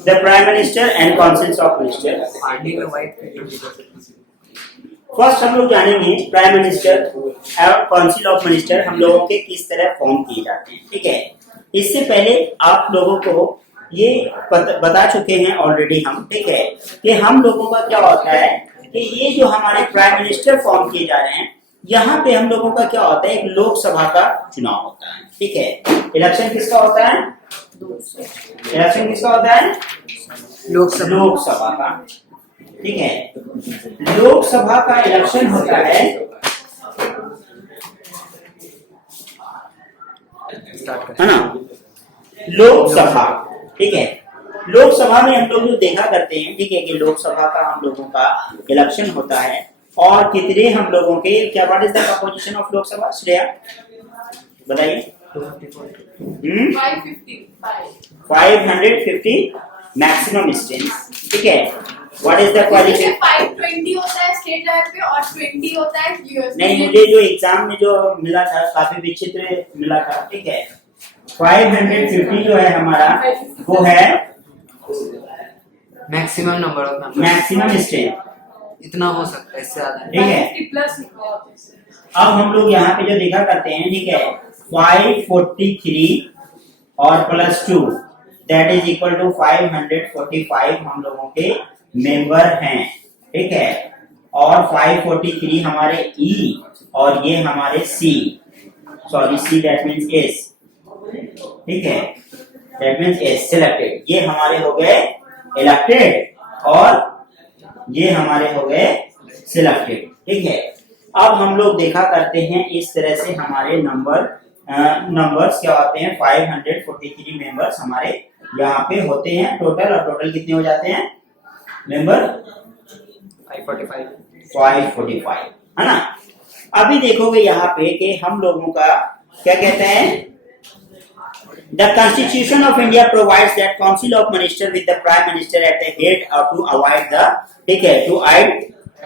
The Prime Minister and Councils of Ministers. First हम लोग जानेंगे प्राइम मिनिस्टर और काउंसिल ऑफ मिनिस्टर हम लोगों के किस तरह फॉर्म किए जाते हैं। ठीक है, इससे पहले आप लोगों को ये बता चुके हैं ऑलरेडी हम। ठीक है, कि हम लोगों का क्या होता है कि ये जो हमारे प्राइम मिनिस्टर फॉर्म किए जा रहे हैं, यहाँ पे हम लोगों का क्या होता है, एक लोकसभा का चुनाव होता है। ठीक है, इलेक्शन किसका होता है? इलेक्शन किसका होता है? लोकसभा का। ठीक है, लोकसभा का इलेक्शन होता है ना, लोकसभा। ठीक है, लोकसभा में हम लोग जो देखा करते हैं, ठीक है, कि लोकसभा का हम लोगों का इलेक्शन होता है और कितने हम लोगों के क्या, what is the composition of Lok Sabha? Shreya बताइए। 550 मैक्सिमम स्टेट्स। ठीक है, व्हाट इज द क्वालिटी? 520 होता है स्टेट लेवल पे और 20 होता है यूएस। नहीं, मुझे जो एग्जाम में जो मिला था काफी विचित्र मिला था। ठीक है, 550 जो है हमारा वो है maximum number of maximum state, इतना हो सकता है, इससे ज्यादा। ठीक है, अब हम लोग यहाँ पे जो देखा करते हैं, ठीक है, 543 और +2 दैट इज इक्वल टू 545 हम लोगों के मेंबर हैं। ठीक है, और 543 हमारे ई और ये हमारे C, sorry C that means S. ठीक है, दैट मीन्स एस सिलेक्टेड, ये हमारे हो गए इलेक्टेड और ये हमारे हो गए सिलेक्टेड। ठीक है, अब हम लोग देखा करते हैं इस तरह से हमारे नंबर्स क्या होते हैं, 543 मेंबर्स हमारे यहाँ पे होते हैं टोटल। और टोटल कितने हो जाते हैं मेंबर? 545 है ना। अभी देखोगे यहाँ पे कि हम लोगों का क्या कहते हैं, The Constitution of India provides that Council of Ministers with the Prime Minister at the head to avoid the, ठीक है, to aid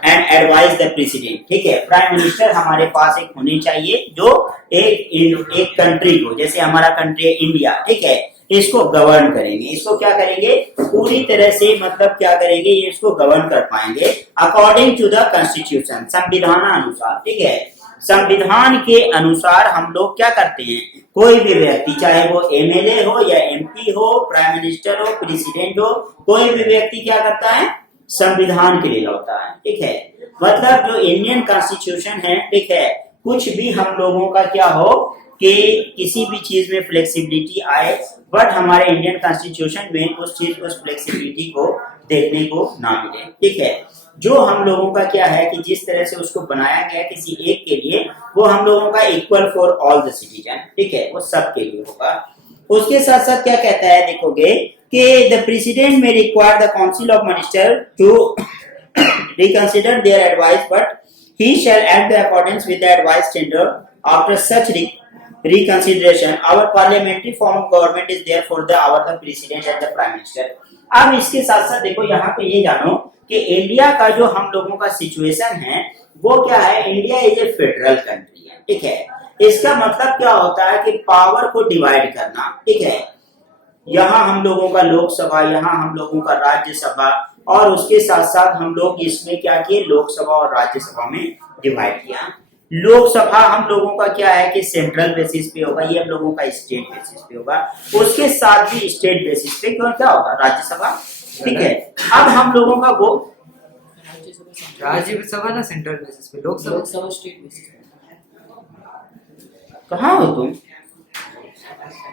and advise the President। ठीक है, प्राइम मिनिस्टर हमारे पास एक होनी चाहिए जो एक कंट्री को, जैसे हमारा कंट्री है इंडिया, ठीक है, इसको गवर्न करेंगे। इसको क्या करेंगे, पूरी तरह से मतलब क्या करेंगे, ये इसको गवर्न कर पाएंगे अकॉर्डिंग टू द कॉन्स्टिट्यूशन, संविधान अनुसार। ठीक है, संविधान के अनुसार हम लोग क्या करते हैं, कोई भी व्यक्ति चाहे वो एमएलए हो या एमपी हो, प्राइम मिनिस्टर हो, प्रेसिडेंट हो, कोई भी व्यक्ति क्या करता है, संविधान के लिए लड़ता है। ठीक है, मतलब जो इंडियन कॉन्स्टिट्यूशन है, ठीक है, कुछ भी हम लोगों का क्या हो कि किसी भी चीज में फ्लेक्सिबिलिटी आए, बट हमारे इंडियन कॉन्स्टिट्यूशन में उस फ्लेक्सिबिलिटी को देखने को ना मिले। ठीक है, जो हम लोगों का क्या है कि जिस तरह से उसको बनाया गया किसी एक के लिए, वो हम लोगों का equal for all the citizen. ठीक है, वो सब के लिए होगा। उसके साथ साथ क्या कहता है, देखोगे कि the president may require the council of minister to reconsider their advice, but he shall act the according with the advice tender after such reconsideration our parliamentary form of government is there for the our the president and the prime minister। अब इसके साथ साथ देखो यहाँ पे ये जानो कि इंडिया का जो हम लोगों का सिचुएशन है वो क्या है, India is a federal country है। ठीक है, इसका मतलब क्या होता है कि पावर को डिवाइड करना। ठीक है, यहाँ हम लोगों का लोकसभा, यहाँ हम लोगों का राज्यसभा, और उसके साथ साथ हम लोग इसमें क्या किए, लोकसभा और राज्यसभा में डिवाइड किया। लोकसभा हम लोगों का क्या है कि सेंट्रल बेसिस पे होगा, ये हम लोगों का स्टेट बेसिस पे होगा। उसके साथ भी स्टेट बेसिस पे क्या होगा, राज्यसभा। ठीक है, अब हम लोगों का वो राज्यसभा ना सेंट्रल बेसिस पे, लोकसभा स्टेट बेसिस पे। कहाँ हो तुम?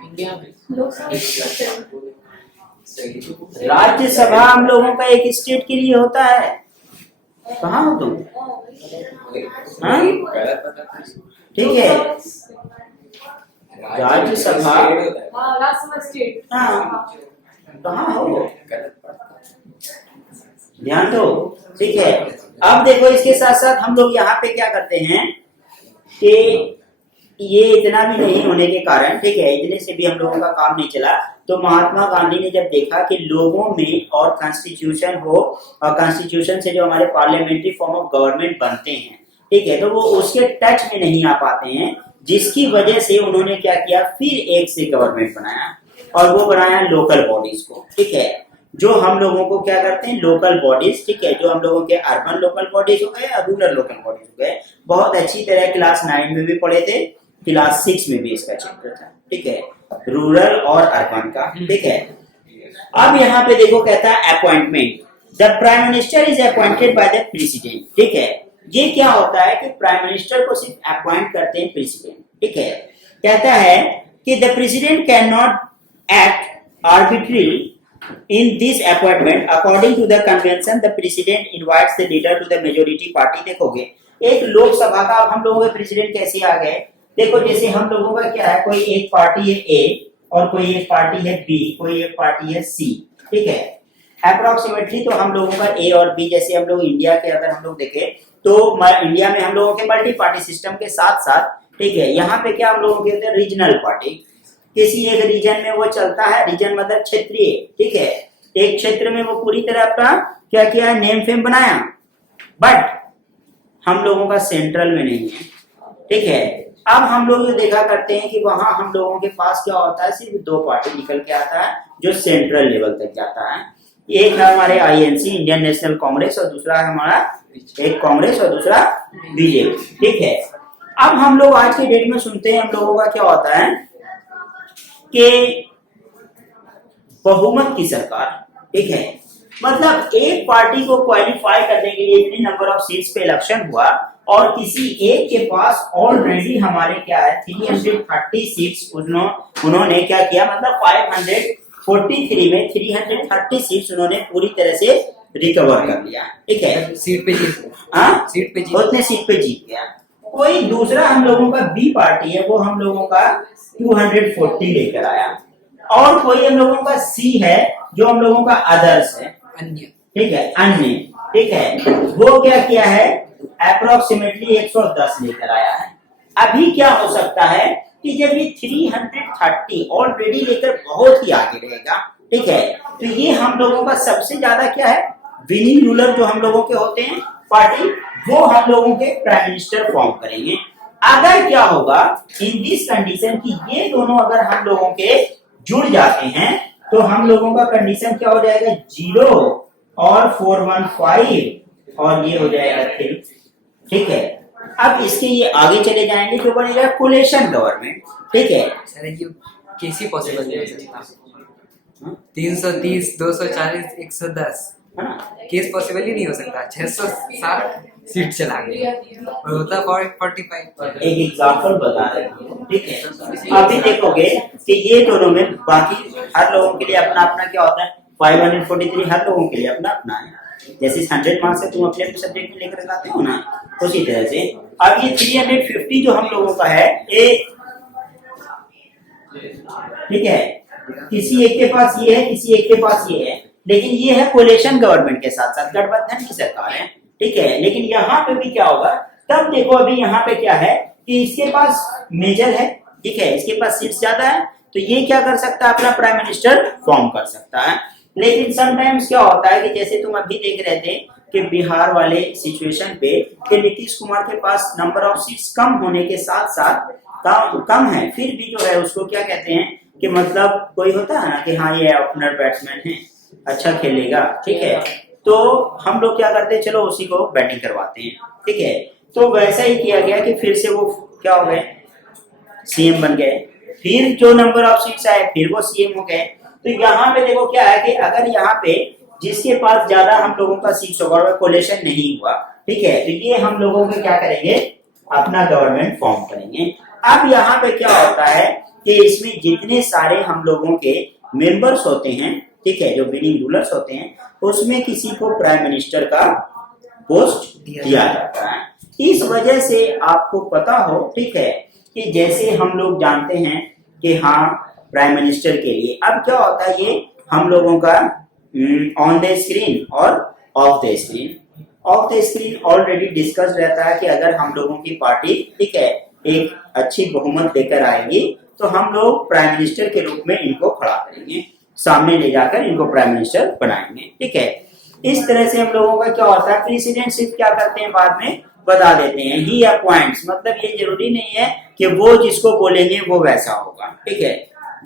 इंडिया में राज्यसभा हम लोगों का एक स्टेट के लिए होता है। कहाँ हो तुम? ठीक है, राज्यसभा स्टेट। हाँ, कहाँ हो, ध्यान दो। ठीक है, अब देखो इसके साथ साथ हम लोग यहाँ पे क्या करते हैं कि ये इतना भी नहीं होने के कारण, ठीक है, इतने से भी हम लोगों का काम नहीं चला। तो महात्मा गांधी ने जब देखा कि लोगों में और कॉन्स्टिट्यूशन हो, और कॉन्स्टिट्यूशन से जो हमारे पार्लियामेंट्री फॉर्म ऑफ गवर्नमेंट बनते हैं, ठीक है, तो वो उसके टच में नहीं आ पाते हैं, जिसकी वजह से उन्होंने क्या किया, फिर एक से गवर्नमेंट बनाया और वो बनाया लोकल बॉडीज को। ठीक है, जो हम लोगों को क्या करते हैं, लोकल बॉडीज। ठीक है, जो हम लोगों के अर्बन लोकल बॉडीज हो गए और रूरल लोकल बॉडीज हो गए। बहुत अच्छी तरह क्लास 9 में भी पढ़े थे, क्लास 6 में भी इसका चैप्टर था। ठीक है, रूरल और अर्बन का। ठीक है, अब यहाँ पे देखो कहता है appointment, the prime minister is appointed by the president. ठीक है, ये क्या होता है कि प्राइम मिनिस्टर को सिर्फ अपॉइंट करते हैं प्रेसिडेंट। ठीक है, कहता है कि the president can not act arbitrary in this appointment according to the convention the president invites the leader to the majority party। देखोगे एक लोकसभा का, अब हम लोगों के प्रेसिडेंट कैसे आ गए, देखो जैसे हम लोगों का क्या है, कोई एक पार्टी है ए और कोई एक पार्टी है बी, कोई एक पार्टी है सी। ठीक है, अप्रोक्सीमेटली तो हम लोगों का ए और बी, जैसे हम लोग इंडिया के अगर हम लोग देखें तो इंडिया में हम लोगों के मल्टी पार्टी सिस्टम के साथ साथ, ठीक है, यहाँ पे क्या हम लोगों के होते हैं रीजनल पार्टी। किसी एक रीजन में वो चलता है, रीजन मतलब क्षेत्रीय। ठीक है, एक क्षेत्र में वो पूरी तरह अपना क्या किया है, नेम फेम बनाया, बट हम लोगों का सेंट्रल में नहीं है। ठीक है, अब हम लोग ये देखा करते हैं कि वहां हम लोगों के पास क्या होता है, सिर्फ दो पार्टी निकल के आता है जो सेंट्रल लेवल तक जाता है। एक है हमारे आईएनसी, इंडियन नेशनल कांग्रेस, और दूसरा है हमारा एक कांग्रेस और दूसरा बीजेपी। ठीक है, अब हम लोग आज के डेट में सुनते हैं हम लोगों का क्या होता है कि बहुमत की सरकार। ठीक है, मतलब एक पार्टी को क्वालिफाई करने के लिए इतने नंबर ऑफ सीट्स पे इलेक्शन हुआ और किसी एक के पास ऑलरेडी हमारे क्या है 330 सीट्स उन्होंने क्या किया, मतलब 543 में 330 सीट्स उन्होंने पूरी तरह से रिकवर कर लिया। ठीक है, सीट पे जीत, हाँ सीट पे जीत, उतने सीट पे जीत गया। कोई दूसरा हम लोगों का बी पार्टी है, वो हम लोगों का 240 लेकर आया, और कोई हम लोगों का सी है जो हम लोगों का अदर्स है, अन्य। ठीक है, अन्य। ठीक है, वो क्या किया है, अप्रोक्सीमेटली 110 लेकर आया है। अभी क्या हो सकता है कि जब ये 330 ऑलरेडी लेकर बहुत ही आगे रहेगा, ठीक है, तो ये हम लोगों का सबसे ज्यादा क्या है, विनिंग रूलर जो हम लोगों के होते हैं पार्टी, वो हम लोगों के प्राइम मिनिस्टर फॉर्म करेंगे। अगर क्या होगा इन दिस कंडीशन कि ये दोनों अगर हम लोगों के जुड़ जाते हैं तो हम लोगों का कंडीशन क्या हो जाएगा, 0 और 415 और ये हो जाएगा 3। ठीक है, अब इसके ये आगे चले जाएंगे जो बनेगा कोलेशन गवर्नमेंट। ठीक है, अरे ये कैसे पॉसिबल नहीं हो सकता, 330, 240, 110 केस पॉसिबल ही नहीं हो सकता। 660 सीट चला गया और होता 45। एक एग्जांपल बता रहे हैं। ठीक है, अभी देखोगे कि ये दोनों में बाकी हर लोगों के लिए अपना अपना क्या होता है, 543 हर लोगों के लिए अपना अपना है। जैसे 100 मार्क्स है तुम अपने अपने सब्जेक्ट में लेकर लाते हो ना, उसी तरह से अब ये 350 जो हम लोगों का है, ठीक है, किसी एक के पास ये है, किसी एक के पास ये है, लेकिन ये है कोलेशन गवर्नमेंट के साथ साथ गठबंधन की सरकार है। ठीक है, लेकिन यहाँ पे भी क्या होगा, तब देखो अभी यहाँ पे क्या है कि इसके पास मेजर है, ठीक है, इसके पास सीट्स ज्यादा है, तो ये क्या कर सकता है, अपना प्राइम मिनिस्टर फॉर्म कर सकता है। लेकिन समटाइम्स क्या होता है कि जैसे तुम अभी देख रहे थे कि बिहार वाले सिचुएशन पे कि नीतीश कुमार के पास नंबर ऑफ सीट्स कम होने के साथ साथ कम है, फिर भी जो है उसको क्या कहते हैं कि मतलब कोई होता है ना कि हाँ ये ओपनर बैट्समैन है, अच्छा खेलेगा। ठीक है, तो हम लोग क्या करते हैं, चलो उसी को बैटिंग करवाते हैं। ठीक है, तो वैसा ही किया गया कि फिर से वो क्या हो गए, सीएम बन गए, फिर जो नंबर ऑफ सीट्स आए फिर वो सीएम हो गए। तो यहाँ पे देखो क्या है कि अगर यहाँ पे जिसके पास ज्यादा हम लोगों का सीट्स होगा और कोलेशन नहीं हुआ, ठीक है, तो ये हम लोगों के क्या करेंगे, अपना गवर्नमेंट फॉर्म करेंगे। अब यहाँ पे क्या होता है कि इसमें जितने सारे हम लोगों के मेंबर्स होते हैं, ठीक है, जो विनिंग रूलर्स होते हैं, उसमें किसी को प्राइम मिनिस्टर का पोस्ट दिया जाता है। इस वजह से आपको पता हो, ठीक है, कि जैसे हम लोग जानते हैं कि हाँ प्राइम मिनिस्टर के लिए अब क्या होता है, ये हम लोगों का ऑन द स्क्रीन और of the screen. Of the screen already discuss रहता है कि अगर हम लोगों की पार्टी, ठीक है, एक अच्छी बहुमत लेकर आएगी तो हम लोग प्राइम मिनिस्टर के रूप में इनको खड़ा करेंगे, सामने ले जाकर इनको प्राइम मिनिस्टर बनाएंगे। ठीक है, इस तरह से हम लोगों का क्या होता है, प्रेसिडेंट सिर्फ क्या करते हैं बाद में बता देते हैं। ही अपॉइंट्स मतलब ये जरूरी नहीं है कि वो जिसको बोलेंगे वो वैसा होगा, ठीक है।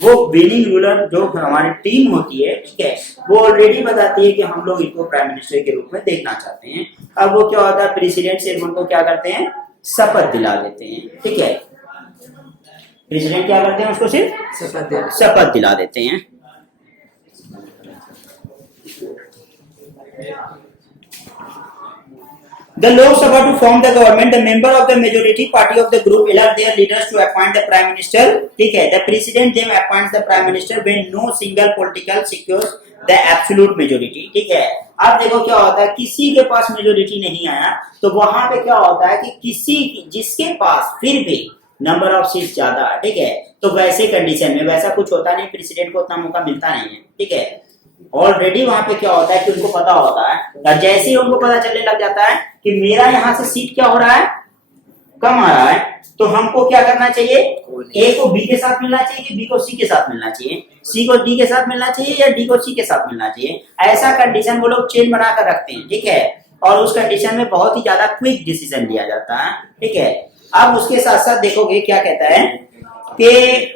वो विनिंग रूलर जो हमारी टीम होती है, ठीक है, वो ऑलरेडी बताती है कि हम लोग इनको प्राइम मिनिस्टर के रूप में देखना चाहते हैं। अब वो क्या होता है, प्रेसिडेंट सिर्फ उनको क्या करते हैं, शपथ दिला देते हैं, ठीक है। प्रेसिडेंट क्या करते हैं, उसको सिर्फ शपथ दिला देते हैं। The Lok Sabha to form the government, the member of the majority party of the group elect their leaders to appoint the prime minister. ठीक है, the president then appoints the prime minister when no single political secures the absolute majority. ठीक है, अब देखो क्या होता है, किसी के पास मेजोरिटी नहीं आया तो वहां पे क्या होता है कि किसी जिसके पास फिर भी नंबर ऑफ सीट ज्यादा है, ठीक है, तो वैसे कंडीशन में वैसा कुछ होता नहीं, प्रेसिडेंट को उतना मौका मिलता नहीं है, ठीक है। ऑलरेडी वहां पे क्या होता है कि उनको पता होता है, और जैसे ही उनको पता चलने लग जाता है कि मेरा यहाँ से सीट क्या हो रहा है, कम आ रहा है, तो हमको क्या करना चाहिए, ए को बी के साथ मिलना चाहिए, बी को सी के साथ मिलना चाहिए, सी को डी के साथ मिलना चाहिए या डी को सी के साथ मिलना चाहिए। ऐसा कंडीशन वो लोग चेन बना कर रखते हैं, ठीक है। और उस कंडीशन में बहुत ही ज्यादा क्विक डिसीजन लिया जाता है, ठीक है। अब उसके साथ साथ देखोगे क्या कहता है कि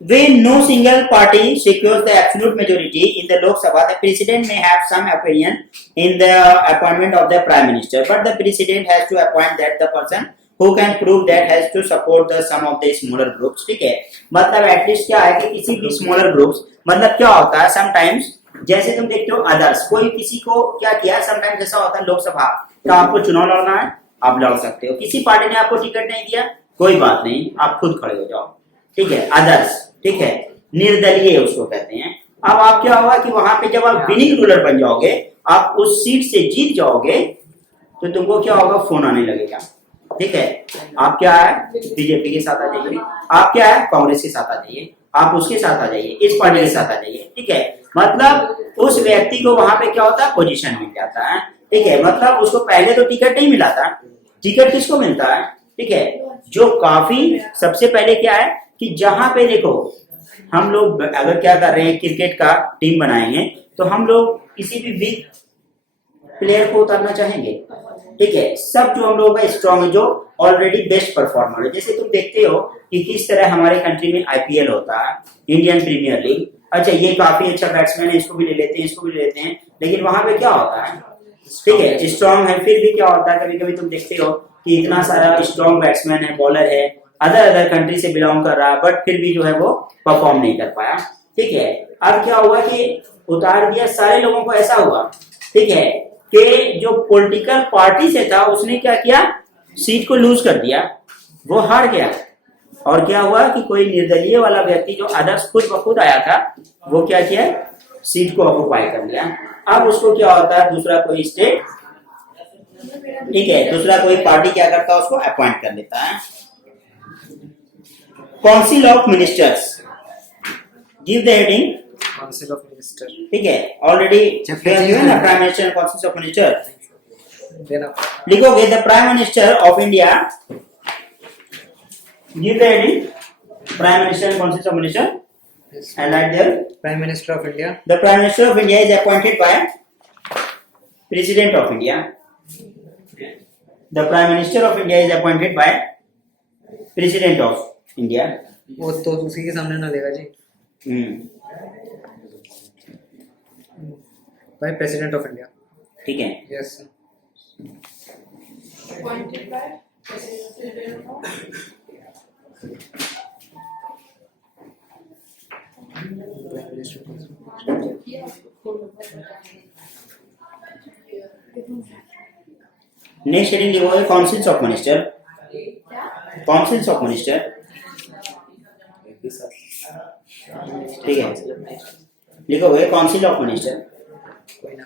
when no single party secures the absolute majority in the Lok Sabha, the president may have some opinion in the appointment of the prime minister, but the president has to appoint that the person who can prove that has to support the some of the smaller groups, ठीक है। मतलब at least क्या है कि किसी भी smaller groups, मतलब क्या होता है समटाइम्स, जैसे तुम देखते हो अदर्स, कोई किसी को क्या किया, समटाइम्स ऐसा होता है लोकसभा का आपको चुनाव लड़ना है, आप लड़ सकते हो, किसी पार्टी ने आपको टिकट नहीं दिया, कोई बात नहीं, आप खुद खड़े हो जाओ, ठीक है। अदर्स, ठीक है, निर्दलीय उसको कहते हैं। अब आप क्या होगा कि वहां पे जब आप विनिंग रूलर बन जाओगे, आप उस सीट से जीत जाओगे, तो तुमको क्या होगा, फोन आने लगेगा, ठीक है। आप क्या है, बीजेपी के साथ आ जाइए, आप क्या है, कांग्रेस के साथ आ जाइए, आप उसके साथ आ जाइए, इस पार्टी के साथ आ जाइए, ठीक है। मतलब उस व्यक्ति को वहां पे क्या होता है, पोजीशन मिल जाता है, ठीक है। मतलब उसको पहले तो टिकट नहीं मिला था, टिकट किसको मिलता है, ठीक है, जो काफी सबसे पहले क्या है कि जहां पे देखो हम लोग अगर क्या कर रहे हैं, क्रिकेट का टीम बनाएंगे तो हम लोग किसी भी वीक प्लेयर को उतारना चाहेंगे, ठीक है। सब जो हम लोगों का स्ट्रॉन्ग है, जो ऑलरेडी बेस्ट परफॉर्मर है, जैसे तुम देखते हो कि किस तरह हमारे कंट्री में आईपीएल होता है, इंडियन प्रीमियर लीग। अच्छा, ये काफी अच्छा बैट्समैन है, इसको भी ले लेते हैं, इसको भी ले लेते हैं, लेकिन वहां पे क्या होता है, ठीक है, स्ट्रॉन्ग है, फिर भी क्या होता है, कभी कभी तुम देखते हो कि इतना सारा स्ट्रॉन्ग बैट्समैन है, बॉलर है, अदर कंट्री से बिलोंग कर रहा है, बट फिर भी जो है वो परफॉर्म नहीं कर पाया, ठीक है। अब क्या हुआ कि उतार दिया सारे लोगों को, ऐसा हुआ, ठीक है, कि जो पॉलिटिकल पार्टी से था उसने क्या किया, सीट को लूज कर दिया, वो हार गया। और क्या हुआ कि कोई निर्दलीय वाला व्यक्ति जो अदर्स खुद ब खुद आया था, वो क्या किया, सीट को ऑक्युपाई कर लिया। अब उसको क्या होता है, दूसरा कोई स्टेट, ठीक है, दूसरा कोई पार्टी क्या करता है, उसको अपॉइंट कर लेता है। Council of ministers, give the heading, council of minister, ठीक है, ऑलरेडी है ना, prime minister, council of minister देना लिखोगे, the prime minister of India, give the heading, prime minister, council of minister, and right there, prime minister of India, the prime minister of India is appointed by president of India. The prime minister of India is appointed by president of India. वो तो उसी के सामने ना लेगा जी, भाई president of India, ठीक है। Yes Appointed by President of next heading लिखोगे, councils of minister, councils of minister, ठीक है, लिखोगे काउंसिल ऑफ मिनिस्टर, कोई ना,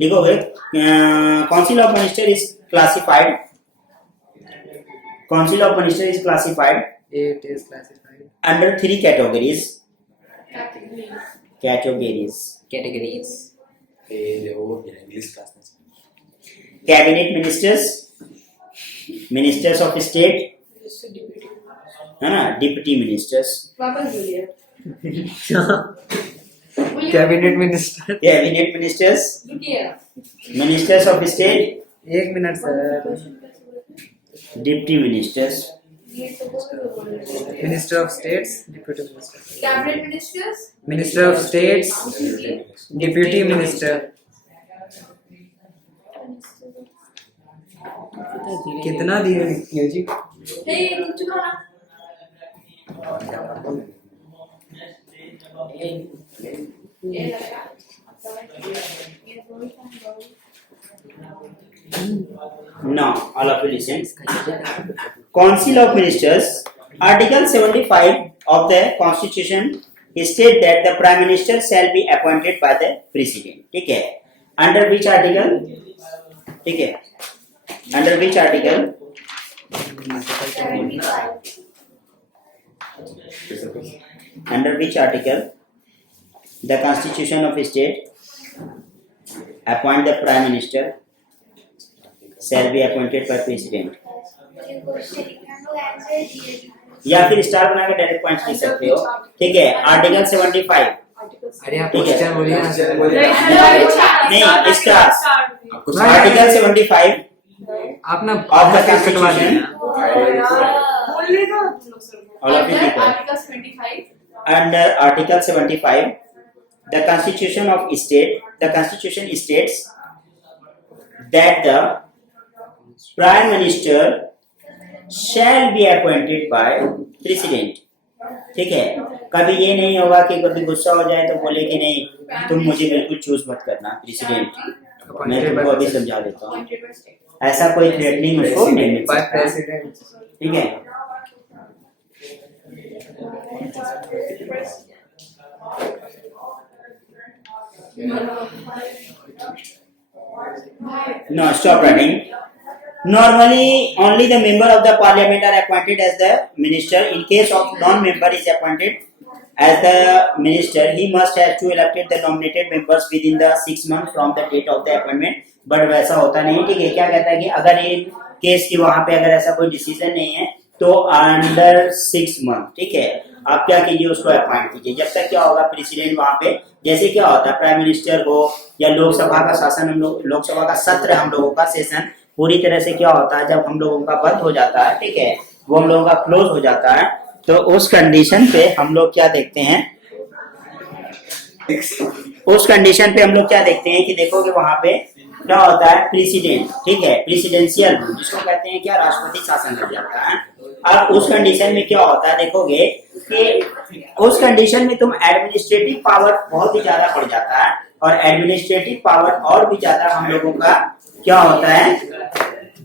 लिखोगे council of minister is classified, council of minister is classified it is classified under 3 categories. Categories. Cabinet ministers, ministers of state, है ना, deputy ministers, वापस बोलिए, कैबिनेट मिनिस्टर, कैबिनेट मिनिस्टर्स, रुकिए, मिनिस्टर्स ऑफ स्टेट, एक minute sir. Deputy ministers, minister of states, deputy minister, cabinet ministers, minister of states, deputy minister. कितना धीरे लिखती है जी? हे कुछ खाना ये लगा now all of you listen. Council of Ministers, Article 75 of the Constitution state that the Prime Minister shall be appointed by the President. ठीक है? Under which article? ठीक है? Under which article? 75 Under which article the Constitution of State appoint the Prime Minister shall be appointed by President. या फिर star बना के direct point लिख सकते हो। ठीक है, आर्टिकल 75। अरे आप ठीक है। क्वेश्चन बोलिए ना सर। नहीं, स्टार आर्टिकल 75 आप ना Of the Constitution. All of you people. Article 25 Under Article 75, the Constitution states that the Prime Minister shall be appointed by President. ठीक है, कभी ये नहीं होगा कि कभी गुस्सा हो जाए तो बोले कि नहीं तुम मुझे बिल्कुल चूज मत करना प्रेसिडेंट, मैं तुमको अभी समझा देता हूँ। appointed by state. ऐसा कोई थ्रेटनिंग उसको नहीं मिल बाय सकता। प्रेसिडेंट। ठीक है, no, stop writing. Normally, only the member of the parliament are appointed as the minister. In case of non-member is appointed as the minister, he must have to elected the nominated members within the 6 months from the date of the appointment. But वैसा होता नहीं। ठीक है, क्या कहता है कि अगर ये केस की वहां पे अगर ऐसा कोई डिसीजन नहीं है तो अंडर 6 मंथ, ठीक है, आप क्या कीजिए, उसको अपॉइंट कीजिए। जब तक क्या होगा, प्रेसिडेंट वहां पे, जैसे क्या होता है प्राइम मिनिस्टर हो या लोकसभा का शासन, हम लोग लोकसभा का सत्र, हम लोगों का सेशन पूरी तरह से क्या होता है, जब हम लोगों का बंद हो जाता है, ठीक है, वो हम लोगों का क्लोज हो जाता है, तो उस कंडीशन पे हम लोग क्या देखते हैं, उस कंडीशन पे हम लोग क्या देखते हैं कि देखोगे वहां पे क्या होता है, प्रेसिडेंट, ठीक है, प्रेसिडेंशियल रूल जिसको कहते हैं क्या, राष्ट्रपति शासन लग जाता है। अब उस कंडीशन में क्या होता है, देखोगे कि उस कंडीशन में तुम एडमिनिस्ट्रेटिव पावर बहुत ही ज्यादा बढ़ जाता है, और एडमिनिस्ट्रेटिव पावर और भी ज्यादा हम लोगों का क्या होता है,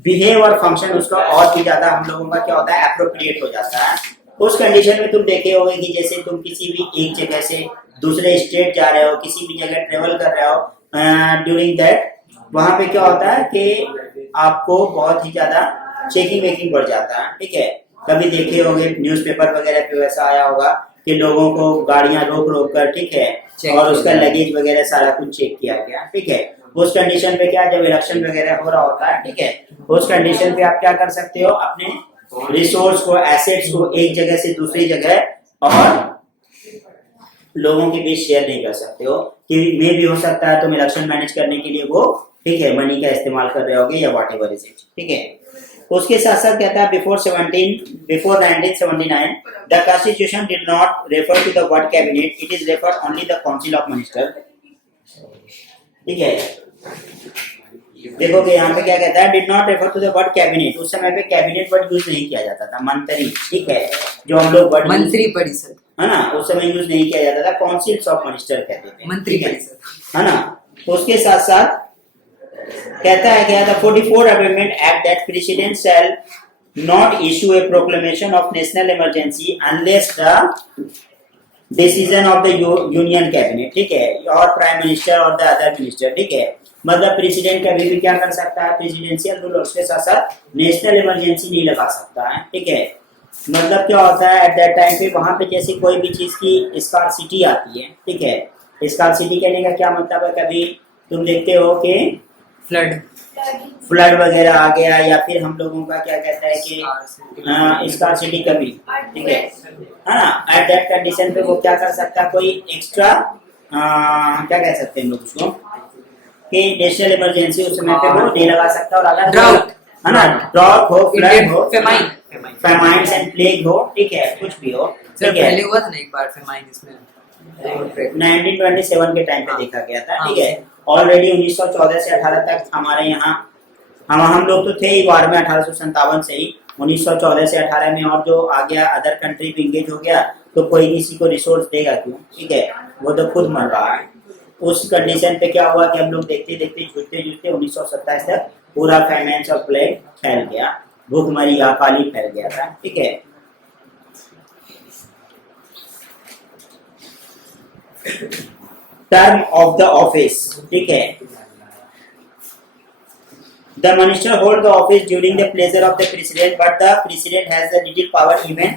बिहेव और फंक्शन उसका और भी ज्यादा हम लोगों का क्या होता है, अप्रोप्रिएट हो जाता है। उस कंडीशन में तुम देखे होगे कि जैसे तुम किसी भी एक जगह से दूसरे स्टेट जा रहे हो, किसी भी जगह ट्रेवल कर रहे हो, ड्यूरिंग दैट वहां पे क्या होता है कि आपको बहुत ही ज्यादा चेकिंग वेकिंग बढ़ जाता है। ठीक है, कभी देखे होंगे न्यूज़पेपर वगैरह पे वैसा आया होगा कि लोगों को गाड़ियां रोक रोक कर, ठीक है, और उसका लगेज वगैरह सारा कुछ चेक किया गया। ठीक है, उस कंडीशन पे क्या, जब इलेक्शन वगैरह हो रहा होता है, ठीक है, उस कंडीशन पे आप क्या कर सकते हो, अपने रिसोर्स को, एसेट्स को एक जगह से दूसरी जगह और लोगों के बीच शेयर नहीं कर सकते हो, कि मे भी हो सकता है तुम इलेक्शन मैनेज करने के लिए वो, ठीक है, मनी का इस्तेमाल कर रहे होगे या वॉट एवर इज इट। ठीक है, उसके साथ साथ कहता है before 1979 the constitution did not refer to the word cabinet, it is refer only the council of minister. ठीक है, देखोगे यहाँ पे क्या कहता है, did not refer to the word cabinet. उस समय पे कैबिनेट वर्ड यूज नहीं किया जाता था, मंत्री, ठीक है, जो हम लोग वर्ड मंत्री परिषद है ना, उस समय यूज नहीं किया जाता था, काउंसिल्स ऑफ मिनिस्टर कहते थे, मंत्री ठीक है, परिषद, है ना। उसके साथ साथ कहता है क्या, the 44 amendment act that president shall not issue A proclamation of national emergency unless the decision of the union cabinet, ठीक है, और प्राइम मिनिस्टर और द अदर मिनिस्टर। ठीक है, मतलब प्रेसिडेंट कभी भी क्या कर सकता है, प्रेसिडेंशियल रूल, और उसके साथ साथ नेशनल इमरजेंसी नहीं लगा सकता है। ठीक है, मतलब क्या होता है, एट दैट टाइम पे वहां पे जैसे कोई भी चीज की स्कार्सिटी आती है, ठीक है, स्कार्सिटी कहने का क्या मतलब है, कभी तुम देखते हो कि फ्लड वगैरह आ गया, या फिर हम लोगों का क्या कहता है कि स्कार्सिटी कमी, ठीक है ना, एट दैट कंडीशन पे वो क्या कर सकता है, कोई एक्स्ट्रा क्या कह सकते हैं लोग उसको, कि नेशनल इमरजेंसी उस समय पे वो नहीं लगा सकता, और अगर Drought. है ना ड्रॉट हो, फ्लड हो, फेमाइन फेमाइन्स एंड प्लेग हो, ठीक है, कुछ भी हो, सर ठीक है। पहले हुआ था ना एक बार फेमाइन इसमें 1927 के टाइम पे हाँ। देखा गया था, हाँ। ठीक है। ऑलरेडी 1914 से 18 तक हमारे यहाँ हम लोग तो थे ही वार में 1857 से ही, 1914 से 18 में, और जो आ गया अदर कंट्री भी इंगेज हो गया तो कोई किसी को रिसोर्स देगा क्यों, ठीक है, वो तो खुद मर रहा है। उस कंडीशन पे क्या हुआ कि हम लोग देखते देखते झुकते झुकते 1927 तक पूरा फाइनेंस और प्लेग फैल गया, भूखमरी अकाली फैल गया था, ठीक है। टर्म ऑफ द ऑफिस, ठीक है। The minister hold the office during the pleasure of the president, but the president has the little power even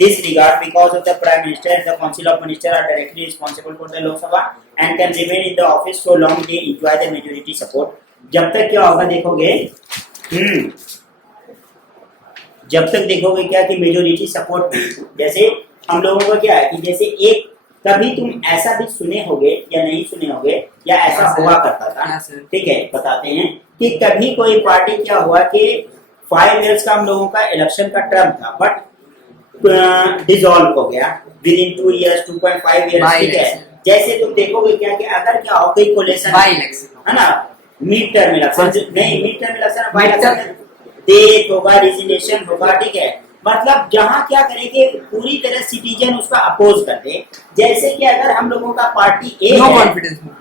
this regard, because of the prime minister and the council of ministers are directly responsible for the Lok Sabha and can remain in the office so long they enjoy the majority support. जब तक क्या होगा देखोगे, जब तक देखोगे क्या कि मेजोरिटी सपोर्ट, जैसे हम लोगों को क्या है कि जैसे एक कभी तुम ऐसा भी सुने होगे या नहीं सुने होगे, या ऐसा हुआ करता था, ठीक है, बताते हैं कि कभी कोई पार्टी क्या हुआ कि 5 इयर्स का हम लोगों का इलेक्शन का टर्म था, बट डिसॉल्व हो गया विद इन 2 इयर्स, 2.5 इयर्स, ठीक है। जैसे तुम देखोगे क्या कि अगर क्या हो गई कोलेशन है ना, मिड टर्म इलेक्शन नहीं, mid term election, by election, date होगा, रिजोल्यूशन होगा, ठीक है, मतलब जहां क्या करेंगे पूरी तरह सिटीजन उसका अपोज कर दे। जैसे कि अगर हम लोगों का पार्टी ए है,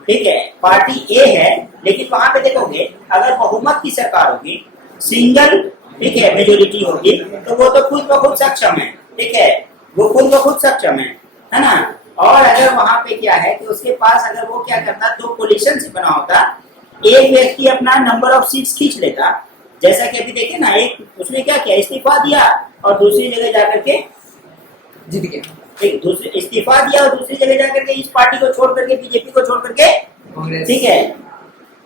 ठीक है, पार्टी ए है, लेकिन वहां पे देखोगे अगर बहुमत की सरकार होगी, सिंगल, ठीक है, मेजोरिटी होगी, तो वो तो खुद ब खुद सक्षम है, ठीक है, वो खुद ब खुद सक्षम है ना। और अगर वहां पे क्या है कि उसके पास अगर वो क्या करता, दो कोलिशन से बना होता, एक व्यक्ति अपना नंबर ऑफ सीट्स खींच लेता, जैसा कि अभी देखे ना, एक उसने क्या किया, इस्तीफा दिया और दूसरी जगह जाकर के जीत गया, एक दूसरे इस्तीफा दिया और दूसरी जगह जाकर के इस पार्टी को छोड़ करके, बीजेपी को छोड़ करके, ठीक है,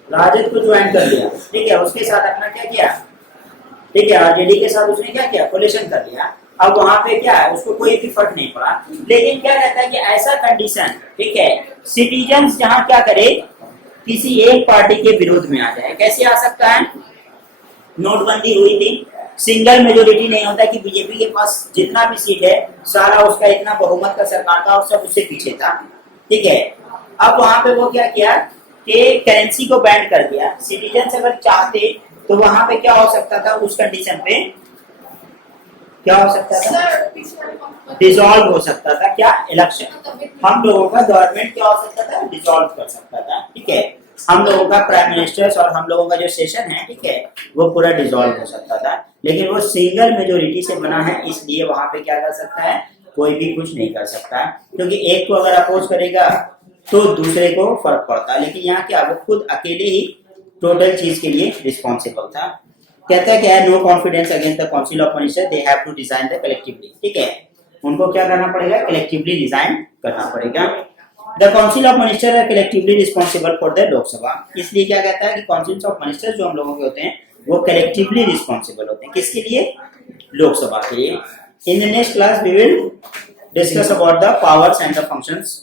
राजद को ज्वाइन कर लिया, ठीक है, उसके साथ अपना क्या किया, ठीक है, आरजेडी के साथ उसने क्या किया, कोलिशन कर लिया। अब वहां पे क्या है, उसको कोई भी फर्क नहीं पड़ा। लेकिन क्या रहता है कि ऐसा कंडीशन, ठीक है, सिटीजन जहां क्या करे, किसी एक पार्टी के विरोध में आ जाए, कैसे आ सकता है, नोटबंदी हुई थी, सिंगल मेजोरिटी नहीं होता कि बीजेपी के पास जितना भी सीट है सारा उसका इतना बहुमत का सरकार था और सब उससे पीछे था, ठीक है। अब वहां पे वो क्या किया कि करेंसी को बैन कर दिया। सिटीजन अगर चाहते तो वहां पे क्या हो सकता था, उस कंडीशन पे क्या हो सकता था, डिसॉल्व हो सकता था, क्या इलेक्शन, हम लोगों का गवर्नमेंट क्या हो सकता था, डिसॉल्व कर सकता था, ठीक है, हम लोगों का प्राइम मिनिस्टर्स और हम लोगों का जो सेशन है, ठीक है, वो पूरा डिसॉल्व हो सकता था। लेकिन वो सिंगल मेजोरिटी से बना है, इसलिए वहां पे क्या कर सकता है, कोई भी कुछ नहीं कर सकता, क्योंकि एक को अगर अपोज करेगा तो दूसरे को फर्क पड़ता है। लेकिन यहाँ क्या, वो खुद अकेले ही टोटल चीज के लिए रिस्पॉन्सिबल था। कहता है क्या है, no confidence against the council of minister, they have to resign the collectively, ठीक है, उनको क्या करना पड़ेगा, कलेक्टिवली डिजाइन करना पड़ेगा। The council of minister are collectively responsible for the Lok Sabha, इसलिए क्या कहता है कि काउंसिल ऑफ मिनिस्टर जो हम लोगों के होते हैं वो कलेक्टिवली रिस्पॉन्सिबल होते हैं, किसके लिए, लोकसभा के लिए। In the next class we will discuss about the powers and the functions.